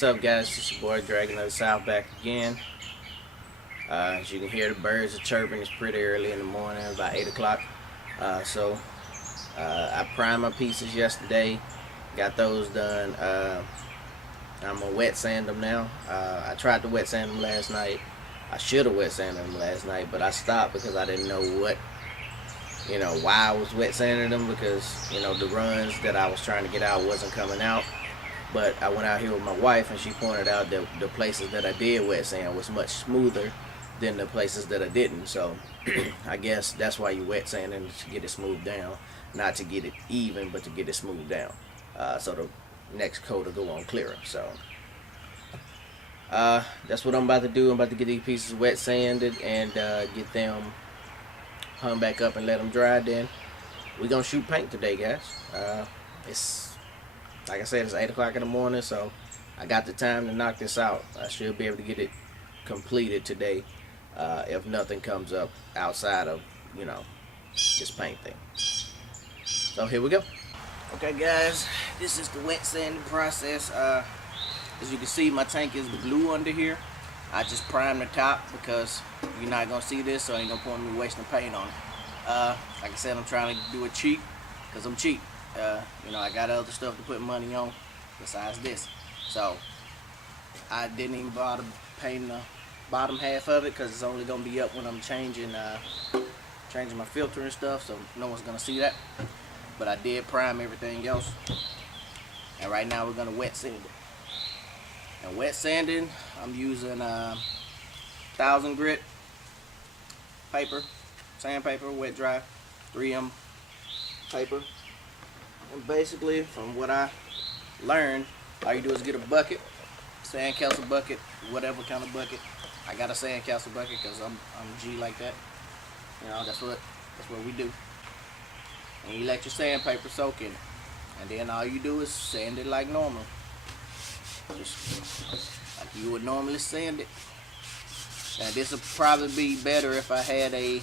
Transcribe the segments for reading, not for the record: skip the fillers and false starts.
What's up, guys? It's your boy Dragon of the South back again. As you can hear, the birds are chirping. It's pretty early in the morning, about 8 o'clock. I primed my pieces yesterday, got those done. I'm gonna wet sand them now. I tried to wet sand them last night. I should have wet sanded them last night, but I stopped because I didn't know why I was wet sanding them, because the runs that I was trying to get out wasn't coming out. But I went out here with my wife, and she pointed out that the places that I did wet sand was much smoother than the places that I didn't. So I guess that's why you wet sanding, to get it smoothed down, not to get it even, but to get it smoothed down, so the next coat will go on clearer. So that's what I'm about to do. I'm about to get these pieces wet sanded and get them hung back up and let them dry. Then we're gonna shoot paint today, guys. It's like I said, it's 8 o'clock in the morning, so I got the time to knock this out. I should be able to get it completed today, if nothing comes up outside of this paint thing. So here we go. Okay, guys, this is the wet sanding process. As you can see, my tank is blue under here. I just primed the top because you're not gonna see this, so ain't no point in me wasting paint on it. Like I said, I'm trying to do it cheap because I'm cheap. I got other stuff to put money on besides this, so I didn't even bother painting the bottom half of it because it's only gonna be up when I'm changing my filter and stuff, so no one's gonna see that. But I did prime everything else, and right now we're gonna wet sand it. And wet sanding, I'm using 1000 grit paper, sandpaper, wet dry, 3M paper. And basically, from what I learned, all you do is get a bucket, sandcastle bucket, whatever kind of bucket. I got a sandcastle bucket because I'm G like that. That's what we do. And you let your sandpaper soak in it, and then all you do is sand it like normal, just like you would normally sand it. Now this would probably be better if I had a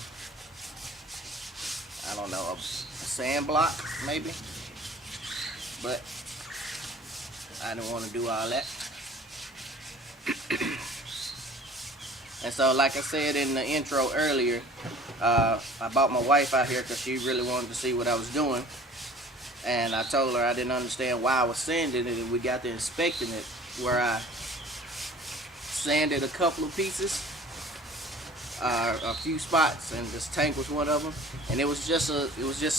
sand block maybe. But I didn't want to do all that. And so, like I said in the intro earlier, I bought my wife out here because she really wanted to see what I was doing. And I told her I didn't understand why I was sanding it, and we got to inspecting it, where I sanded a couple of pieces, a few spots, and this tank was one of them. And it was just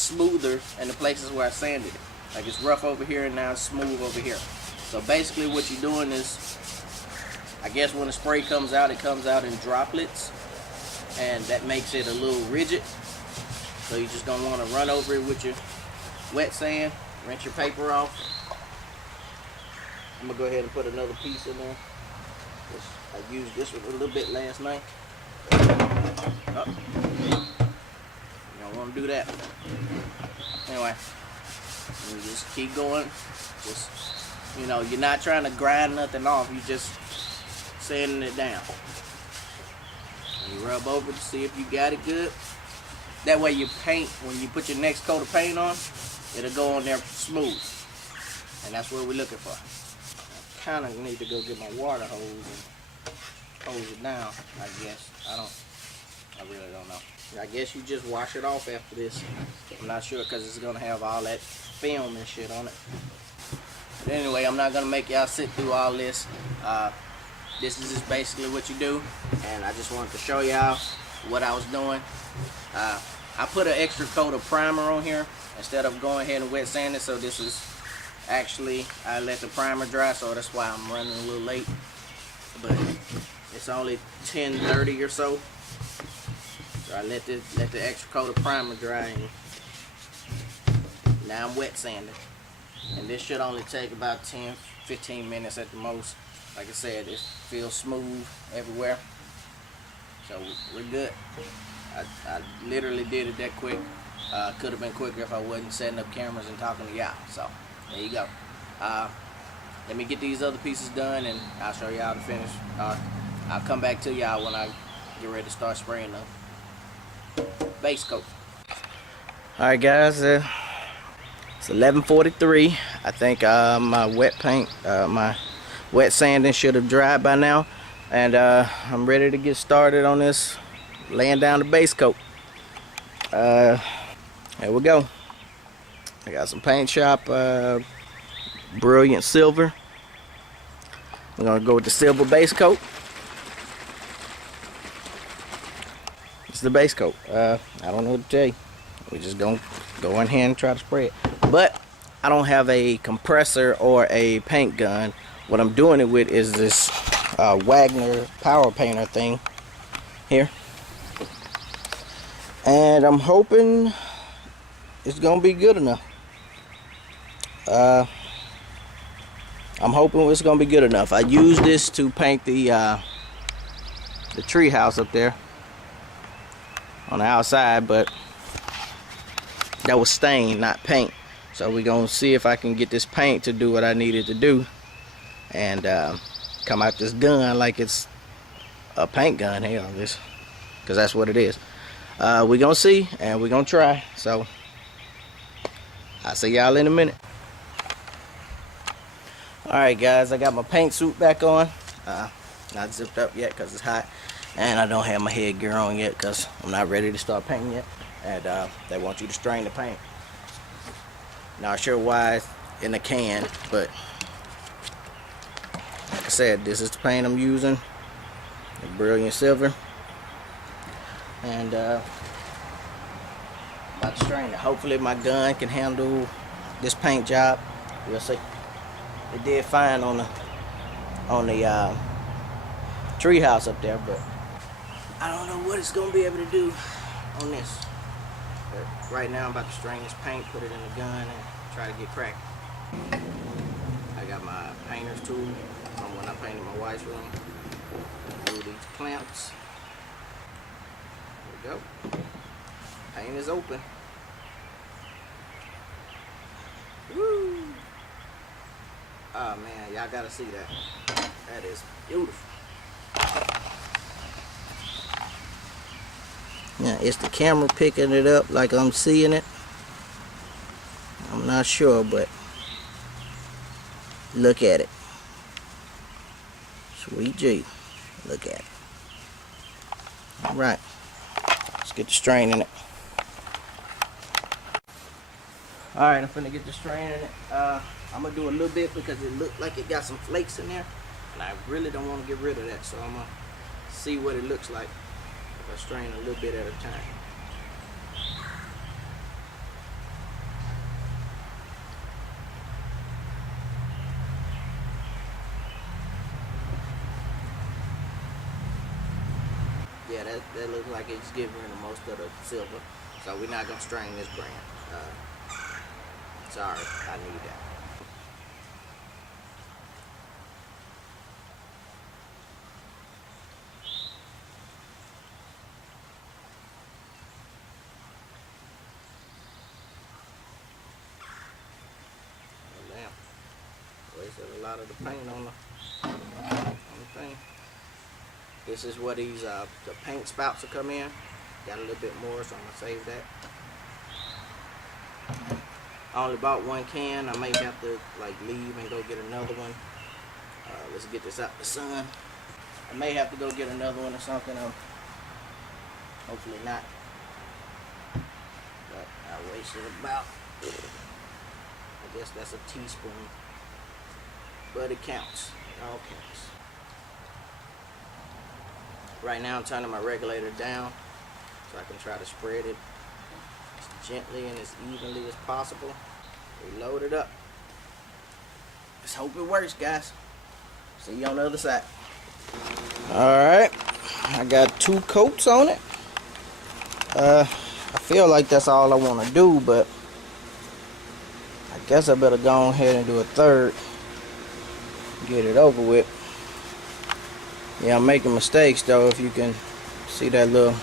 smoother in the places where I sanded it. Like, it's rough over here and now it's smooth over here. So basically what you're doing is, I guess when the spray comes out, it comes out in droplets, and that makes it a little rigid. So you just don't want to run over it with your wet sand. Rinse your paper off. I'm gonna go ahead and put another piece in there. I used this one a little bit last night. Oh. You don't want to do that. Anyway. You just keep going. Just, you're not trying to grind nothing off. You just sanding it down. And you rub over to see if you got it good. That way your paint, when you put your next coat of paint on, it'll go on there smooth. And that's what we're looking for. I kind of need to go get my water hose and hose it down, I guess. I really don't know. I guess you just wash it off after this. I'm not sure because it's going to have all that film and shit on it. But anyway, I'm not going to make y'all sit through all this. This is just basically what you do. And I just wanted to show y'all what I was doing. I put an extra coat of primer on here instead of going ahead and wet sand it. So this is actually, I let the primer dry, so that's why I'm running a little late. But it's only 10:30 or so. So I let the extra coat of primer dry, and now I'm wet sanding. And this should only take about 10-15 minutes at the most. Like I said, it feels smooth everywhere. So we're good. I literally did it that quick. Could have been quicker if I wasn't setting up cameras and talking to y'all. So there you go. Let me get these other pieces done, and I'll show y'all the finish. I'll come back to y'all when I get ready to start spraying them. Base coat. Alright, guys, it's 11:43. I think my wet paint, my Wet sanding should have dried by now. And I'm ready to get started on this, laying down the base coat. There we go. I got some paint shop brilliant silver. We're gonna go with the silver base coat. It's the base coat. I don't know what to tell you. We just gonna go in here and try to spray it. But I don't have a compressor or a paint gun. What I'm doing it with is this Wagner power painter thing here, and I'm hoping it's gonna be good enough. I'm hoping it's gonna be good enough. I used this to paint the tree house up there on the outside, but that was stain, not paint. So we're gonna see if I can get this paint to do what I needed to do, and come out this gun like it's a paint gun. Hell, this, because that's what it is. We're gonna see, and we're gonna try. So I'll see y'all in a minute. Alright guys, I got my paint suit back on. Not zipped up yet because it's hot, and I don't have my headgear on yet because I'm not ready to start painting yet. And they want you to strain the paint. Not sure why it's in a can, but like I said, this is the paint I'm using, the brilliant silver, and about to strain it. Hopefully my gun can handle this paint job. We'll see. It did fine on the tree house up there, but I don't know what it's gonna be able to do on this. But right now I'm about to strain this paint, put it in the gun, and try to get cracking. I got my painter's tool from when I painted my wife's room. Do these clamps. There we go. Paint is open. Woo! Oh man, y'all gotta see that. That is beautiful. Yeah, it's the camera picking it up like I'm seeing it. I'm not sure, but look at it. Sweet G. Look at it. Alright. Let's get the strain in it. Alright, I'm finna get the strain in it. I'm gonna do a little bit because it looked like it got some flakes in there, and I really don't want to get rid of that, so I'm gonna see what it looks like if I strain a little bit at a time. Yeah, that looks like it's getting rid of most of the silver, so we're not gonna strain this brand. Sorry, I need that. Wasted a lot of the paint on the thing. This is where these the paint spouts will come in. Got a little bit more, so I'm gonna save that. I only bought one can. I may have to like leave and go get another one. Let's get this out the sun. I may have to go get another one or something. Hopefully not. But I wasted about, I guess that's a teaspoon. But it counts. It all counts. Right now I'm turning my regulator down so I can try to spread it as gently and as evenly as possible. We load it up. Let's hope it works, guys. See you on the other side. Alright. I got 2 coats on it. I feel like that's all I want to do, but I guess I better go ahead and do a third. Get it over with. Yeah, I'm making mistakes though. If you can see that little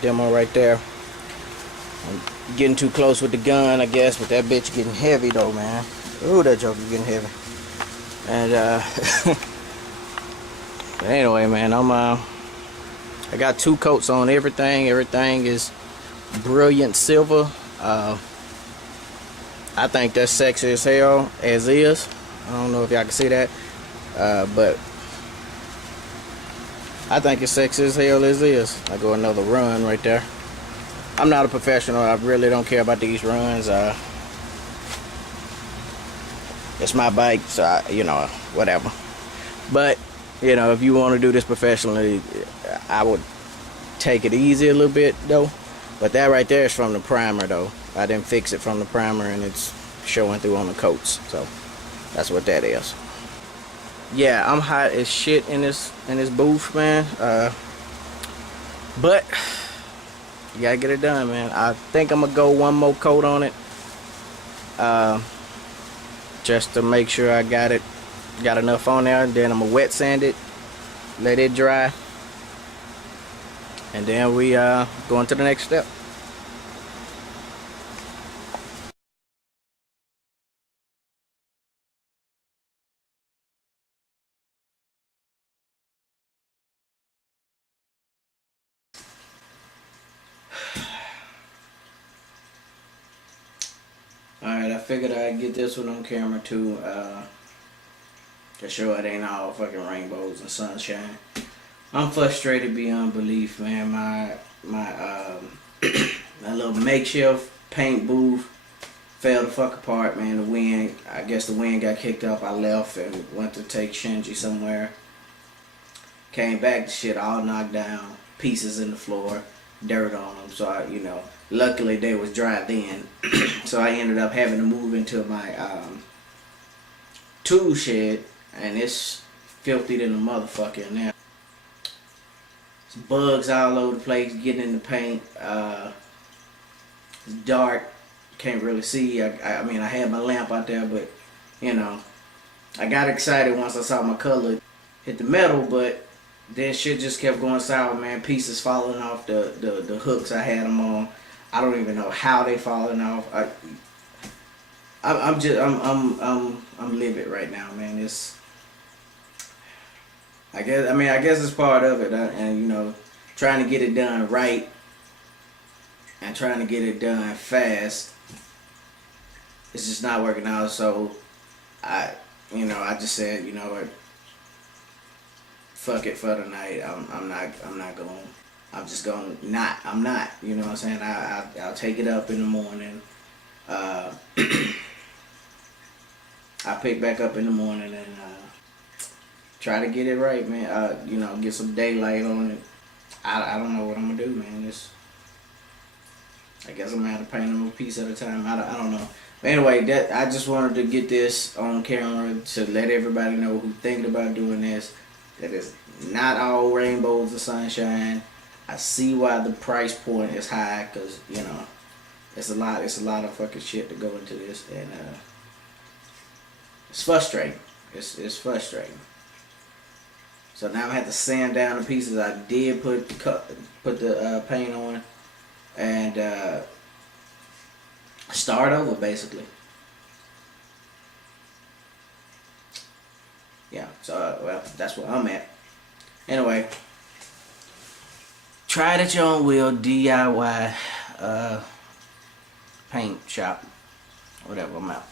demo right there, I'm getting too close with the gun, I guess, but that bitch getting heavy though, man. Ooh, that joker getting heavy. And but anyway, man, I got 2 coats on everything. Everything is brilliant silver. I think that's sexy as hell as is. I don't know if y'all can see that, but I think it's sexy as hell as is. I go another run right there. I'm not a professional. I really don't care about these runs. It's my bike, so whatever. But if you want to do this professionally, I would take it easy a little bit though. But that right there is from the primer though. I didn't fix it from the primer, and it's showing through on the coats. So that's what that is. Yeah, I'm hot as shit in this booth, man. But you gotta get it done, man. I think I'm gonna go one more coat on it, just to make sure I got enough on there. And then I'm gonna wet sand it, let it dry, and then we going to the next step. Alright, I figured I'd get this one on camera too, to show it ain't all fucking rainbows and sunshine. I'm frustrated beyond belief, man. My my little makeshift paint booth fell the fuck apart, man. The wind, I guess the wind got kicked up. I left and went to take Shinji somewhere. Came back, the shit all knocked down, pieces in the floor, dirt on them. So luckily they was dry then. So I ended up having to move into my tool shed, and it's filthy than a motherfucker in there. There's bugs all over the place getting in the paint. It's dark, can't really see. I mean, I had my lamp out there, but I got excited once I saw my color hit the metal, but then shit just kept going sour, man. Pieces falling off the hooks I had them on. I don't even know how they falling off. I'm livid right now, man. I guess it's part of it, and trying to get it done right and trying to get it done fast. It's just not working out. So I just said, what, fuck it for the night. I'm not going. I'm just going not. I'm not. You know what I'm saying? I'll take it up in the morning. I'll pick back up in the morning and try to get it right, man. Get some daylight on it. I don't know what I'm gonna do, man. I guess I'm gonna have to paint them a piece at a time. I don't know. But anyway, I just wanted to get this on camera to let everybody know who thinking about doing this, that it's not all rainbows or sunshine. I see why the price point is high, because it's a lot of fucking shit to go into this, and it's frustrating. It's frustrating. So now I have to sand down the pieces I did put the paint on, and start over basically. Yeah. So well, that's where I'm at. Anyway. Try it at your own will, DIY paint shop, whatever. I'm out.